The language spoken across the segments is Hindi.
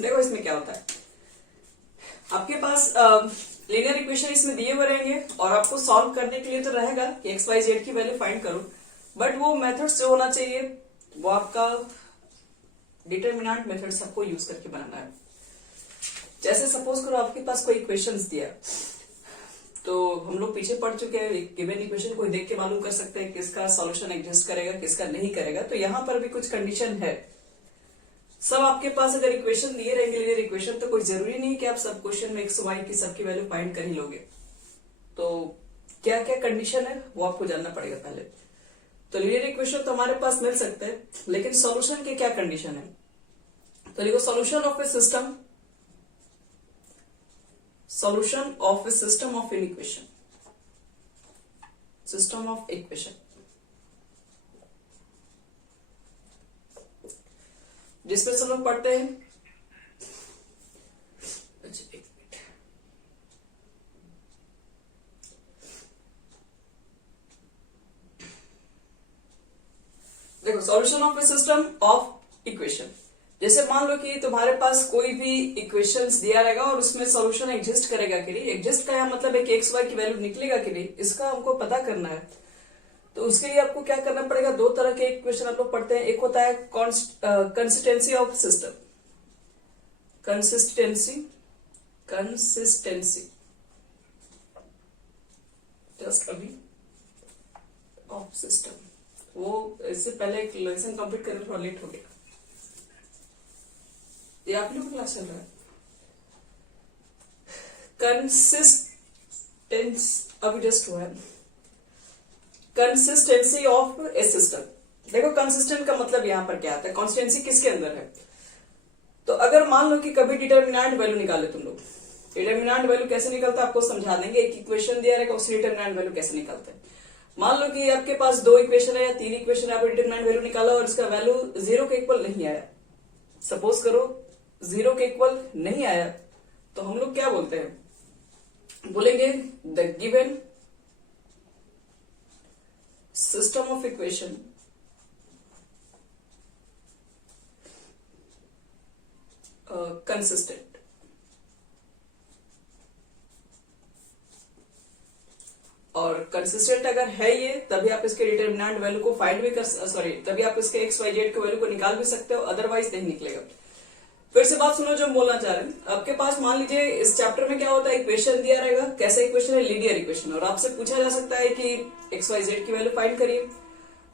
देखो इसमें क्या होता है, आपके पास लीनियर इक्वेशन इसमें दिए हुए रहेंगे और आपको सॉल्व करने के लिए तो रहेगा कि एक्स वाई जेड की वैल्यू फाइंड करो, बट वो मेथड्स जो होना चाहिए वो आपका डिटरमिनेंट मेथड सबको यूज करके बनाना है। जैसे सपोज करो आपके पास कोई इक्वेशंस दिया, तो हम लोग पीछे पढ़ चुके हैं, गिवन इक्वेशन को देख के मालूम कर सकते हैं किसका सॉल्यूशन एग्जिस्ट करेगा किसका नहीं करेगा। तो यहां पर भी कुछ कंडीशन है। सब आपके पास अगर इक्वेशन दिए रहेंगे लीनियर इक्वेशन, तो कोई जरूरी नहीं कि आप सब क्वेश्चन में एक्स वाई की सबकी वैल्यू फाइंड कर ही लोगे। तो क्या क्या कंडीशन है वो आपको जानना पड़ेगा पहले। तो लीनियर इक्वेशन तो हमारे पास मिल सकते हैं, लेकिन सॉल्यूशन के क्या कंडीशन है। तो देखो, solution of A system of an equation, system of equation, जिसमें सब लोग पढ़ते हैं। अच्छा एक मिनट, देखो solution of A system of equation, जैसे मान लो कि तुम्हारे पास कोई भी इक्वेशंस दिया रहेगा और उसमें सॉल्यूशन एग्जिस्ट करेगा कि नहीं। एग्जिस्ट का मतलब है कि एक्स वाई की वैल्यू निकलेगा कि नहीं, इसका हमको पता करना है। तो उसके लिए आपको क्या करना पड़ेगा, दो तरह के इक्वेशन आप लोग पढ़ते हैं। एक होता है consistency of system, consistency just अभी ऑफ सिस्टम, वो इससे पहले एक लेसन कंप्लीट करने थोड़ा लेट हो गया। ये आप लोग क्लास चल रहा है। कंसिस्टेंस अभी जस्ट हुआ है। कंसिस्टेंसी ऑफ ए सिस्टम, देखो कंसिस्टेंट का मतलब यहां पर क्या आता है, कॉन्स्टेंसी किसके अंदर है। तो अगर मान लो कि कभी डिटरमिनेंट वैल्यू निकाले तुम लोग, डिटरमिनेंट वैल्यू कैसे निकलता है आपको समझा देंगे। एक इक्वेशन दिया रहेगा, उससे डिटरमिनेंट वैल्यू कैसे निकलता है। मान लो कि आपके पास दो इक्वेशन है या तीन इक्वेशन है, आपने डिटरमिनेंट वैल्यू निकाला और इसका वैल्यू 0 के इक्वल नहीं आया। सपोज करो 0 के इक्वल नहीं आया, तो हम लोग क्या बोलते हैं, बोलेंगे the given system of equation consistent. और कंसिस्टेंट अगर है ये, तभी आप इसके डिटरमिनेंट वैल्यू को फाइंड भी तभी आप इसके एक्स वाई जेड के वैल्यू को निकाल भी सकते हो, अदरवाइज नहीं निकलेगा। फिर से बात सुनो जो हम बोलना चाह रहे हैं। आपके पास मान लीजिए इस चैप्टर में क्या होता है, इक्वेशन दिया रहेगा। कैसा इक्वेशन है, लीनियर इक्वेशन, और आपसे पूछा जा सकता है कि एक्स वाई जेड की वैल्यू फाइंड करिए,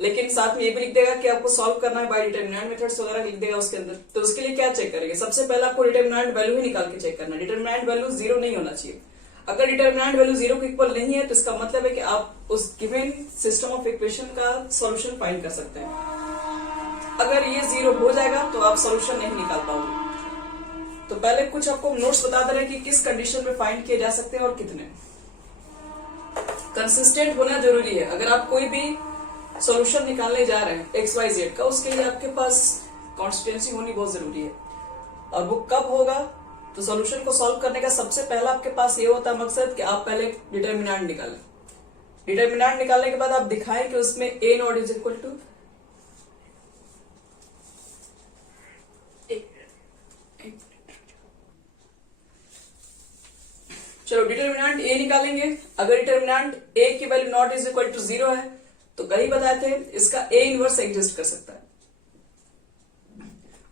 लेकिन साथ में ये भी लिख देगा कि आपको सॉल्व करना है बाय डिटरमिनेंट मेथड्स वगैरह लिख देगा उसके अंदर। तो उसके लिए क्या चेक करेंगे, सबसे पहले आपको डिटरमिनेंट वैल्यू ही निकाल के चेक करना है। डिटरमिनेंट वैल्यू 0 नहीं होना चाहिए। अगर डिटरमिनेंट वैल्यू 0 के इक्वल नहीं है, तो इसका मतलब है कि आप उस गिवन सिस्टम ऑफ इक्वेशन का सॉल्यूशन फाइंड कर सकते हैं। अगर ये 0 हो जाएगा तो आप सॉल्यूशन नहीं निकाल पाओगे। तो पहले कुछ आपको नोट्स बता दे रहे हैं कि किस कंडीशन में फाइंड किए जा सकते हैं और कितने। कंसिस्टेंट होना जरूरी है। अगर आप कोई भी सॉल्यूशन निकालने जा रहे हैं एक्स वाई जेड का, उसके लिए आपके पास कॉन्स्टेंसी होनी बहुत जरूरी है। और वो कब होगा, तो सॉल्यूशन को सॉल्व करने का सबसे पहला आपके पास ये होता है मकसद कि आप पहले डिटरमिनेंट निकालें। डिटरमिनेंट निकालने के बाद आप दिखाएं कि उसमें A not is equal to, चलो डिटरमिनेंट ए निकालेंगे। अगर डिटरमिनेंट ए की value not is equal to 0 है, तो कहीं बताए थे इसका ए इनवर्स एग्जिस्ट कर सकता है।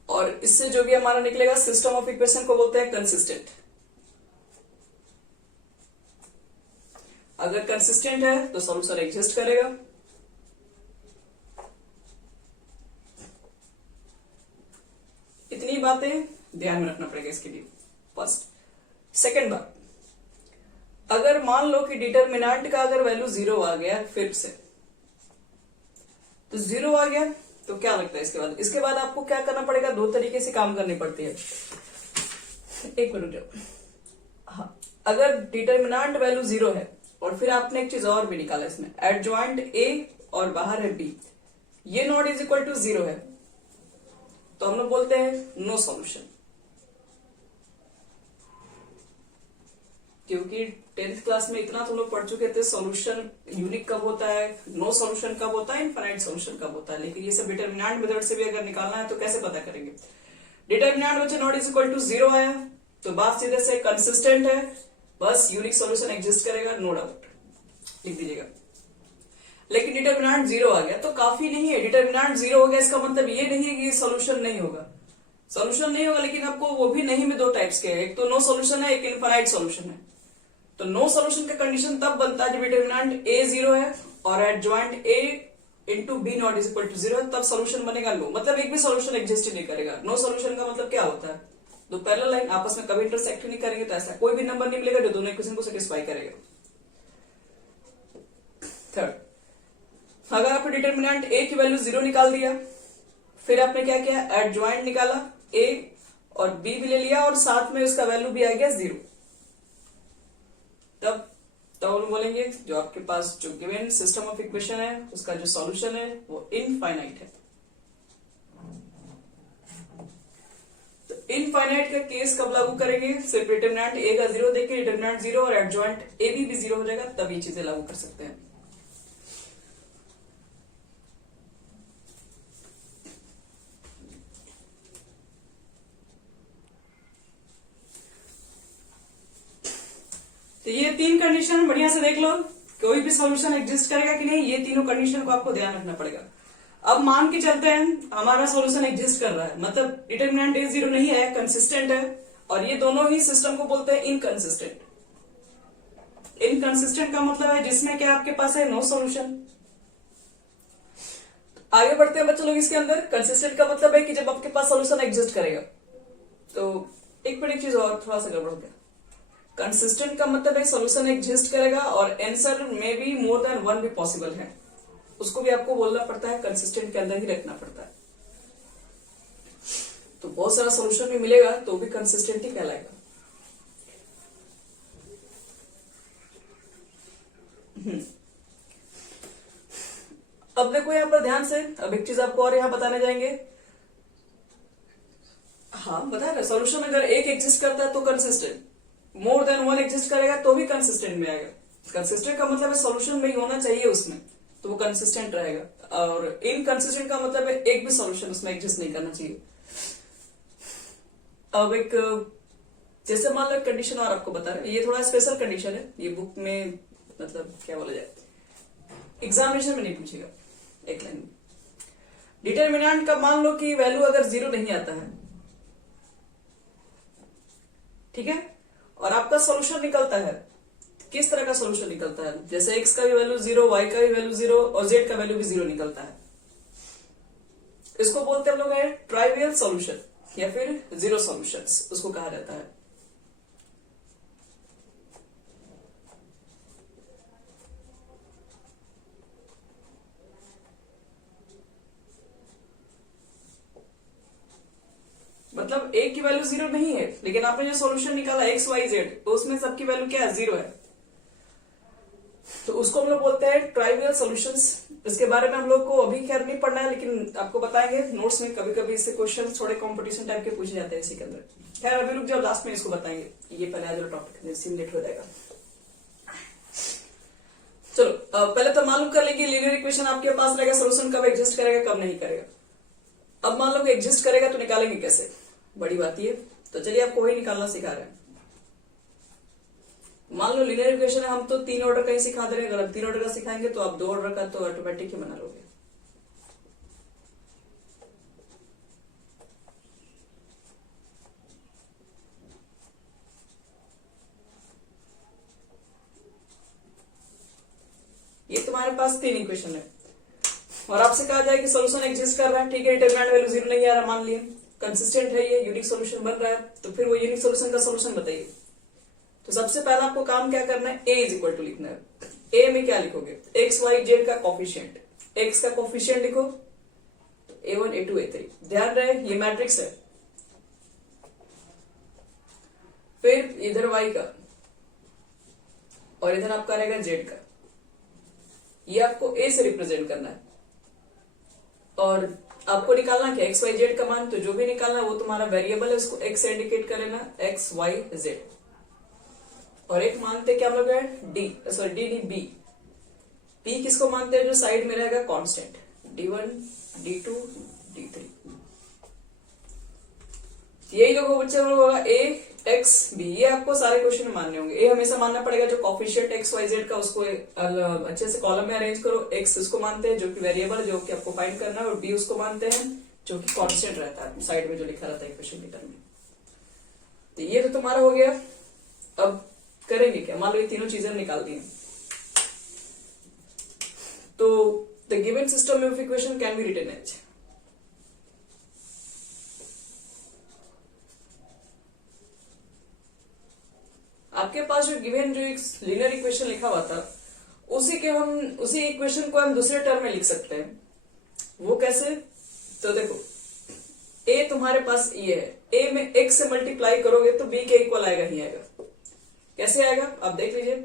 और इससे जो भी हमारा निकलेगा सिस्टम ऑफ इक्वेशन को बोलते हैं कंसिस्टेंट। अगर कंसिस्टेंट है तो सॉल्यूशन एग्जिस्ट करेगा। इतनी बातें ध्यान में रखना पड़ेगा इसके लिए, फर्स्ट। सेकंड बात, अगर मान लो कि डिटरमिनेंट का अगर वैल्यू 0 आ गया फिर से, तो 0 आ गया तो क्या लगता है इसके बाद आपको क्या करना पड़ेगा, दो तरीके से काम करनी पड़ती है। एक मिनट, हाँ, अगर डिटरमिनेंट वैल्यू 0 है और फिर आपने एक चीज और भी निकाला इसमें, एडजॉइंट ए और बाहर है बी, ये नॉट इज इक्वल टू 0 है, तो हम लोग बोलते हैं नो सॉल्यूशन। क्योंकि 10th क्लास में इतना तो लोग पढ़ चुके थे, सॉल्यूशन यूनिक कब होता है, नो सॉल्यूशन कब होता है, इनफाइनाइट सॉल्यूशन कब होता है। लेकिन ये सब डिटरमिनेंट मेथड से भी अगर निकालना है तो कैसे पता करेंगे। डिटर्मिनेंट बच्चे नॉट इज इक्वल टू 0 आया तो बात सीधे से कंसिस्टेंट है, बस यूनिक सॉल्यूशन एग्जिस्ट करेगा, नो डाउट, लिख दीजिएगा। लेकिन डिटर्मिनेंट 0 आ गया तो काफी नहीं है। डिटर्मिनेंट 0 हो गया इसका मतलब ये नहीं है कि सॉल्यूशन नहीं होगा, सॉल्यूशन नहीं होगा, लेकिन आपको वो भी नहीं में दो टाइप्स के, एक तो नो सॉल्यूशन है, एक इनफाइनाइट सॉल्यूशन है। तो नो सॉल्यूशन का कंडीशन तब बनता है जब डिटर्मिनेंट ए 0 है और adjoint A into B not is equal to 0 है, तब सॉल्यूशन बनेगा लो, मतलब एक भी सॉल्यूशन एग्जिस्ट ही नहीं करेगा। नो सॉल्यूशन का मतलब क्या होता है, दो पैरेलल लाइन आपस में कभी इंटरसेक्ट नहीं करेंगे, तो ऐसा कोई भी नंबर नहीं मिलेगा जो दोनों इक्वेशन को सेटिस्फाई करेगा। थर्ड, अगर आपने डिटर्मिनेंट ए की वैल्यू 0 निकाल दिया, फिर आपने क्या किया, एडजॉइंट निकाला, ए और बी भी ले लिया और साथ में उसका वैल्यू भी आ गया 0, तब हम बोलेंगे जो आपके पास जो गिवन सिस्टम ऑफ इक्वेशन है उसका जो सॉल्यूशन है वो इनफाइनाइट है। तो इनफाइनाइट का केस कब लागू करेंगे, सिर्फ डिटर्मिनेंट ए का 0 देख के डिटर्मिनेंट 0 और एडजॉइंट ए भी 0 हो जाएगा, तब ये चीजें लागू कर सकते हैं। तो ये तीन कंडीशन बढ़िया से देख लो, कोई भी सॉल्यूशन एग्जिस्ट करेगा कि नहीं, ये तीनों कंडीशन को आपको ध्यान रखना पड़ेगा। अब मान के चलते हैं हमारा सॉल्यूशन एग्जिस्ट कर रहा है, मतलब डिटर्मिनेंट ए 0 नहीं है, कंसिस्टेंट है, और ये दोनों ही सिस्टम को बोलते हैं इनकंसिस्टेंट। इनकंसिस्टेंट का मतलब है जिसमें क्या आपके पास है नो सॉल्यूशन। आगे बढ़ते हैं बच्चों लोग इसके अंदर। कंसिस्टेंट का मतलब है कि जब आपके पास सॉल्यूशन एग्जिस्ट करेगा। तो एक बड़ी चीज और थोड़ा सा गड़बड़ हो गया, कंसिस्टेंट का मतलब है सॉल्यूशन एग्जिस्ट करेगा और आंसर में भी मोर देन वन भी पॉसिबल है, उसको भी आपको बोलना पड़ता है, कंसिस्टेंट के अंदर ही रखना पड़ता है। तो बहुत सारा सॉल्यूशन भी मिलेगा तो भी कंसिस्टेंट ही कहलाएगा। अब देखो यहां पर ध्यान से, अब एक चीज आपको और यहां बताने जाएंगे। हाँ बताया ना, सॉल्यूशन अगर एक एग्जिस्ट करता है तो consistent, more than one exist करेगा तो भी कंसिस्टेंट में आएगा। कंसिस्टेंट का मतलब है सॉल्यूशन में ही होना चाहिए उसमें, तो वो कंसिस्टेंट रहेगा। और इनकंसिस्टेंट का मतलब है एक भी सॉल्यूशन उसमें एग्जिस्ट नहीं करना चाहिए। अब एक जैसे मान लो कंडीशन और आपको बता रहे, ये थोड़ा स्पेशल कंडीशन है, ये बुक में मतलब क्या बोला जाए, एग्जामिनेशन में नहीं पूछेगा एक लाइन में। डिटर्मिनेंट का मान लो कि वैल्यू अगर 0 नहीं आता है, ठीक है, और आपका सॉल्यूशन निकलता है, किस तरह का सॉल्यूशन निकलता है, जैसे x का भी वैल्यू 0, y का भी वैल्यू 0 और z का वैल्यू भी 0 निकलता है, इसको बोलते हैं हम लोग ट्राइवियल सॉल्यूशन या फिर जीरो सॉल्यूशंस उसको कहा जाता है। मतलब a की वैल्यू 0 नहीं है, लेकिन आपने जो सॉल्यूशन निकाला x y z, तो उसमें सबकी वैल्यू क्या है, 0 है, तो उसको हम लोग बोलते हैं ट्राइवियल सॉल्यूशंस। इसके बारे में हम लोग को अभी खैर नहीं पढ़ना है, लेकिन आपको बताएंगे नोट्स में, कभी कभी इससे क्वेश्चन थोड़े कंपटीशन टाइप के पूछे जाते हैं इसी के अंदर। खैर अभी रुक जाओ, लास्ट में इसको बताएंगे, ये पहले आज टॉपिक सिमुलेट हो जाएगा। चलो पहले तो मालूम कर लेंगे लीनियर इक्वेशन आपके पास रहेगा, सॉल्यूशन कब एग्जिस्ट करेगा कब नहीं करेगा। अब मान लो कि एग्जिस्ट करेगा तो निकालेंगे कैसे, बड़ी बात ये, तो चलिए आपको वही निकालना सिखा रहे हैं। मान लो लीनियर इक्वेशन है, हम तो 3 ऑर्डर का ही सिखा दे रहे हैं, अगर 3 ऑर्डर का सिखाएंगे तो आप 2 ऑर्डर का तो ऑटोमेटिक ही बना लोगे। ये तुम्हारे पास 3 इक्वेशन है और आपसे कहा जाए कि सॉल्यूशन एग्जिस्ट कर रहा है, ठीक है, डिटरमिनेंट वैल्यू 0 नहीं आ रहा, मान लिया कंसिस्टेंट है, ये यूनिक सॉल्यूशन बन रहा है, तो फिर वो यूनिक सॉल्यूशन का सॉल्यूशन बताइए। तो सबसे पहला आपको काम क्या करना है, a इज इक्वल टू लिखना है। a में क्या लिखोगे, x y z का कोफिशिएंट, x का कोफिशिएंट लिखो तो a1 a2 a3, ध्यान रहे ये मैट्रिक्स है। फिर इधर y का और इधर आपका रहेगा z का, ये आपको a से रिप्रेजेंट करना है। और आपको निकालना क्या, x y z का मान, तो जो भी निकालना है वो तुम्हारा वेरिएबल है, उसको x से इंडिकेट कर लेना, x y z। और एक मानते क्या हम लोग है डी, सॉरी डी नहीं बी, बी किसको मानते हैं, जो साइड में रहेगा कांस्टेंट, d1 d2 d3। यही लोगों बच्चे लोग होगा ए एक्स बी, ये आपको सारे क्वेश्चन में मानने होंगे। ए हमेशा मानना पड़ेगा जो कॉफिशिएंट एक्स वाई जेड का, उसको अच्छे से कॉलम में अरेंज करो। एक्स उसको मानते हैं जो कि वेरिएबल, जो कि आपको फाइंड करना है, और बी उसको मानते हैं जो कि कांस्टेंट रहता है, साइड में जो लिखा रहता है इक्वेशन मीटर में। तो ये तो तुम्हारा हो गया। अब करेंगे क्या, मान लो ये तीनों चीजें निकाल दी हैं, तो the given system of equation can be written as, आपके पास जो गिवन जो एक लीनियर इक्वेशन लिखा हुआ था, उसी इक्वेशन को हम दूसरे टर्म में लिख सकते हैं। वो कैसे, तो देखो ए तुम्हारे पास ये है, ए में एक्स से मल्टीप्लाई करोगे तो बी के इक्वल आएगा ही आएगा। कैसे आएगा आप देख लीजिए,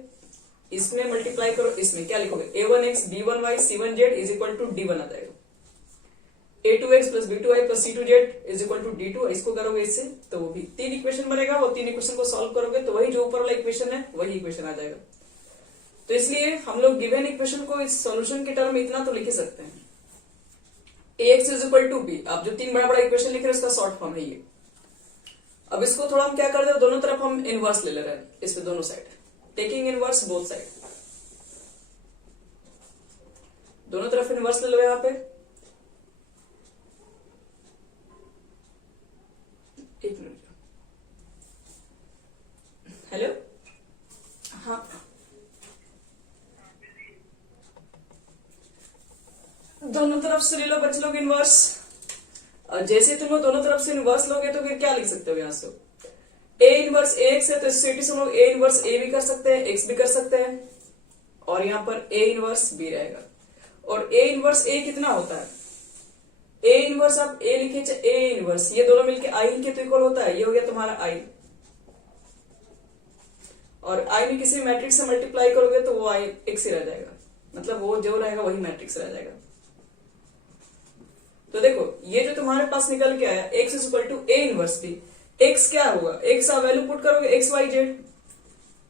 इसमें मल्टीप्लाई करो, इसमें क्या लिखोगे, a1x b1y c1z is equal to d1 आ जाएगा, a2x plus b2y plus c2z is equal to d2, इसको करोगे इससे तो वो भी तीन इक्वेशन बनेगा। वो तीन इक्वेशन को सॉल्व करोगे तो वही जो ऊपर वाला इक्वेशन है वही इक्वेशन आ जाएगा। तो इसलिए हम लोग गिवन इक्वेशन को इस सॉल्यूशन के टर्म में इतना तो लिख ही सकते हैं, ax is equal to b। आप जो तीन बड़ा बड़ा इक्वेशन लिख रहे हैं उसका शॉर्ट फॉर्म है ये। अब इसको थोड़ा हम क्या कर रहे हैं, दोनों तरफ हम इनवर्स ले रहे हैं, इस पे दोनों side taking inverse both side, दोनों तरफ इनवर्स ले लो यहाँ पे। एक मिनट, हेलो, हाँ दोनों तरफ से ले लो बच्चे लोग इनवर्स। और जैसे तुम लोग दोनों तरफ से इनवर्स लोगे तो फिर क्या लिख सकते हो यहाँ से, ए इनवर्स ए एक्स है तो सिटी से हम लोग ए इनवर्स ए भी कर सकते हैं, एक्स भी कर सकते हैं, और यहाँ पर ए इनवर्स बी रहेगा। और ए इनवर्स ए कितना होता है, ए इनवर्स आप ए लिखे चाहे ए इनवर्स, ये दोनों मिलके आई के तो इक्वल होता है, ये हो गया तुम्हारा आई। और आई में किसी मैट्रिक्स से मल्टीप्लाई करोगे तो वो आई एक्स ही रह जाएगा, मतलब वो जो रहेगा वही मैट्रिक्स रह जाएगा। तो देखो ये जो तुम्हारे पास निकल के आया x is equal to A inverse B, x क्या होगा, x आप वैल्यू पुट करोगे X Y Z,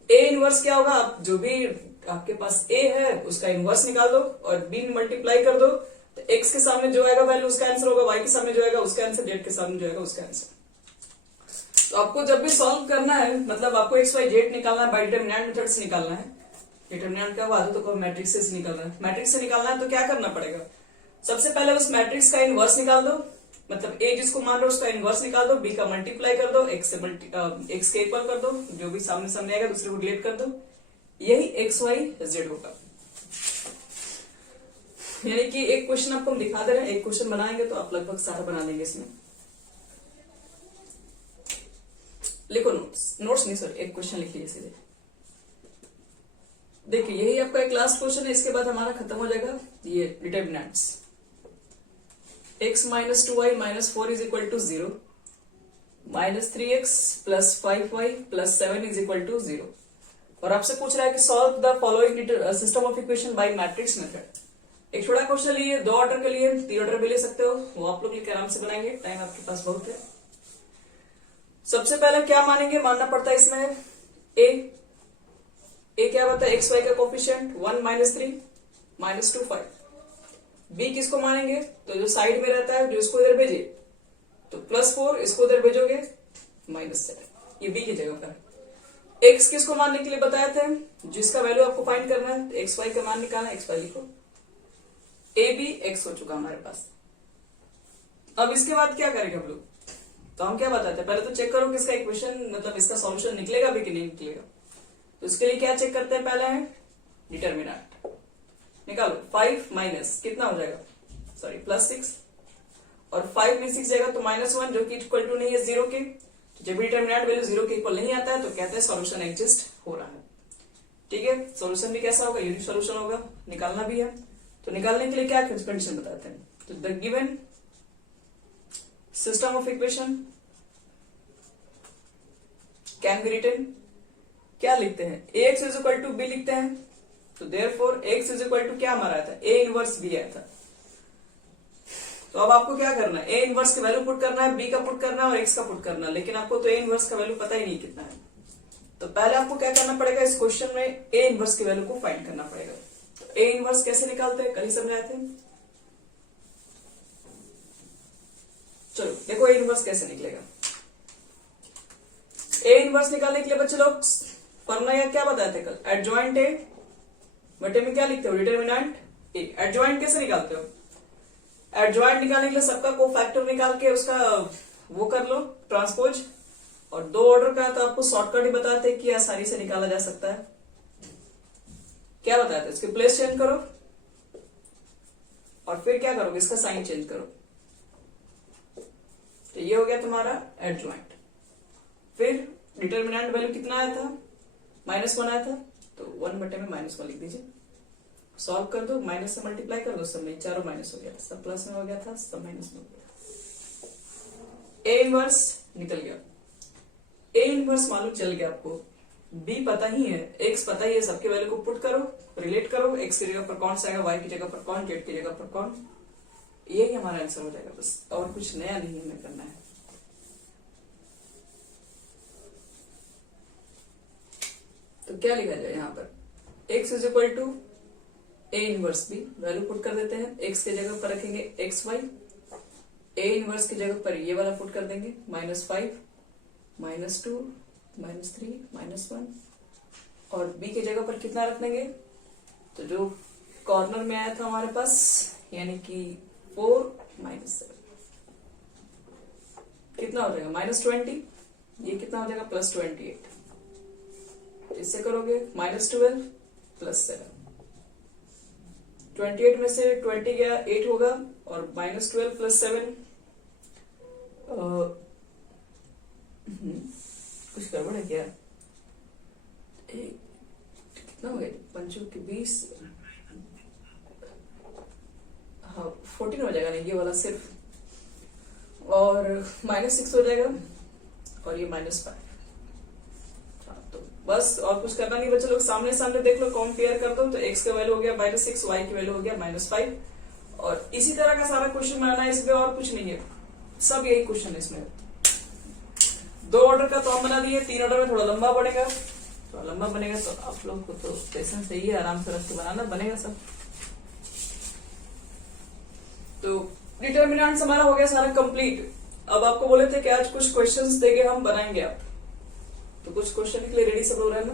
A inverse क्या होगा, आप जो भी आपके पास a है उसका इनवर्स निकाल दो और b मल्टीप्लाई कर दो, तो x के सामने जो आएगा वैल्यू उसका आंसर होगा, y के सामने जो आएगा उसका आंसर, z के सामने जो आएगा उसका आंसर। तो आपको जब भी सॉल्व करना है, मतलब आपको एक्स वाई जेड निकालना है बाय डिटरमिनेंट मेथड से निकालना है, डिटरमिनेंट क्या हुआ तो मैट्रिक्स से निकालना है, मैट्रिक्स से निकालना है तो क्या करना पड़ेगा, सबसे पहले उस मैट्रिक्स का इनवर्स निकाल दो, मतलब ए जिसको मान रहे हो उसका इनवर्स निकाल दो, बी का मल्टीप्लाई कर दो, एक्स के इक्वल कर दो, जो भी सामने सामने आएगा दूसरे को डिलीट कर दो, यही एक्स वाई जेड होगा। यानी कि एक क्वेश्चन आपको हम दिखा दे रहे हैं, एक क्वेश्चन बनाएंगे तो आप लगभग सारा बना देंगे इसमें। लिखो नोट्स नहीं सॉरी, एक क्वेश्चन लिख लीजिए सीधे। देखिए यही आपका एक लास्ट क्वेश्चन है, इसके बाद हमारा खत्म हो जाएगा ये determinants. x minus 2y minus 4 is equal to 0, minus 3x plus 5y plus 7 is equal to 0। और आपसे पूछ रहा है कि solve the following system of equation by matrix method. एक छोटा क्वेश्चन लिए, 2 ऑर्डर के लिए 3 ऑर्डर भी ले सकते हो, वो आप लोग लिख आराम से बनाएंगे, टाइम आपके पास बहुत है। सबसे पहले क्या मानेंगे, मानना पड़ता है इसमें ए क्या होता है, एक्स वाई का कोफिशिएंट 1 माइनस 3 माइनस 2 5। बी किसको मानेंगे, तो जो साइड में रहता है जो इसको इधर भेजे तो प्लस 4, इसको इधर भेजोगे माइनस 7, ये बी की जगह पर। एक्स किसको मानने के लिए बताया थे, जिसका वैल्यू आपको फाइंड करना है, एक्स वाई का मान निकालना है, एक्स वाई लिखो, ए बी एक्स हो चुका हमारे पास। अब इसके बाद क्या करेंगे हम लोग, तो हम क्या बताते हैं, पहले तो चेक करो कि इसका इक्वेशन मतलब इसका सॉल्यूशन निकलेगा भी कि नहीं निकलेगा। तो इसके लिए क्या चेक करते हैं, पहले है डिटरमिनेंट निकालो, 5 माइनस कितना हो जाएगा, सॉरी प्लस 6, और 5 में 6 जाएगा तो माइनस 1 जो कि इक्वल टू नहीं है 0 के। तो जब भी डिटरमिनेंट वैल्यू 0 के इक्वल नहीं आता है तो कहते हैं सॉल्यूशन एग्जिस्ट हो रहा है। ठीक है, सॉल्यूशन भी कैसा होगा, यूनिक सॉल्यूशन होगा, निकालना भी है। तो निकालने के लिए क्या कंडीशन बताते हैं, तो the given system of equation can be written, क्या लिखते हैं, ax is equal to B लिखते हैं, तो therefore x is equal to क्या हमारा आया था, a इनवर्स b आया था। तो अब आपको क्या करना है, a इनवर्स का वैल्यू पुट करना है, b का पुट करना है और x का पुट करना है, लेकिन आपको तो a इनवर्स का वैल्यू पता ही नहीं कितना है। तो पहले आपको क्या करना पड़ेगा, इस क्वेश्चन में a इनवर्स की वैल्यू को फाइंड करना पड़ेगा। तो a इनवर्स कैसे निकालते हैं, कल ही समझाए थे। चलो देखो a इनवर्स कैसे निकलेगा, ए इनवर्स निकालने के लिए बच्चे लोग फॉर्मूला या क्या बताए थे कल, एडजॉइंट ए बटे में क्या लिखते हो, डिटर्मिनेंट ए। एडजॉइंट कैसे निकालते हो, एडजॉइंट निकालने के लिए सबका कोफैक्टर निकाल के उसका वो कर लो ट्रांसपोज, और दो ऑर्डर का तो आपको शॉर्टकट ही बताते कि आसानी से निकाला जा सकता है। क्या बताया था, इसकी प्लेस चेंज करो और फिर क्या करोगे, इसका साइन चेंज करो। तो ये हो गया तुम्हारा एडजॉइंट। फिर डिटर्मिनेंट वैल्यू कितना आया था, -1 आया था, तो 1 बटे में -1 लिख दीजिए। सॉल्व कर दो, माइनस से मल्टीप्लाई कर दो, सब में चारों माइनस हो गया, सब प्लस में हो गया था, सब माइनस में हो गया। ए इनवर्स निकल गया, ए इनवर्स मालूम चल गया आपको, बी पता ही है, एक्स पता ही है, सबके वैल्यू को पुट करो, रिलेट करो, एक्स की जगह पर कौन सा आएगा, वाई की जगह पर कौन, जेड की जगह पर कौन, यही हमारा आंसर हो जाएगा बस, और कुछ नया नहीं हमें करना है। तो क्या लिखा जाए यहाँ पर, x is equal to A inverse B, value put कर देते हैं, x के जगह पर रखेंगे एक्स वाई, ए इनवर्स की जगह पर ये वाला पुट कर देंगे, -5 -2 -3 -1, और b की जगह पर कितना रख देंगे, तो जो कॉर्नर में आया था हमारे पास, यानी कि 4 -7, कितना हो जाएगा -20, ये कितना हो जाएगा +28, इससे करोगे -12 +7, 28 में से 20 गया 8 होगा, और -12 +7 कुछ गड़बड़ है क्या, कितना हो गया, 5 के 20, हाँ 14 हो जाएगा, नहीं ये वाला सिर्फ, और -6 हो जाएगा, और ये -5। तो बस और कुछ करना नहीं बच्चे लोग, सामने सामने देख लो, कंपेयर कर दो, तो x का वैल्यू हो गया -6, y की वैल्यू हो गया -5, और इसी तरह का सारा क्वेश्चन बनाना है इसमें, और कुछ नहीं है, सब यही क्वेश्चन है इसमें। 2 ऑर्डर का तो हम बना दिए, 3 ऑर्डर में थोड़ा लंबा बनेगा, तो लंबा बनेगा तो आप लोग को तो पेशेंस चाहिए, आराम से रख के बनाना बनेगा सब। तो डिटर्मिनेंट्स हमारा हो गया सारा कंप्लीट। अब आपको बोले थे कि आज कुछ क्वेश्चंस देंगे हम, बनाएंगे आप, तो कुछ क्वेश्चन के लिए रेडी सब लोग रहना।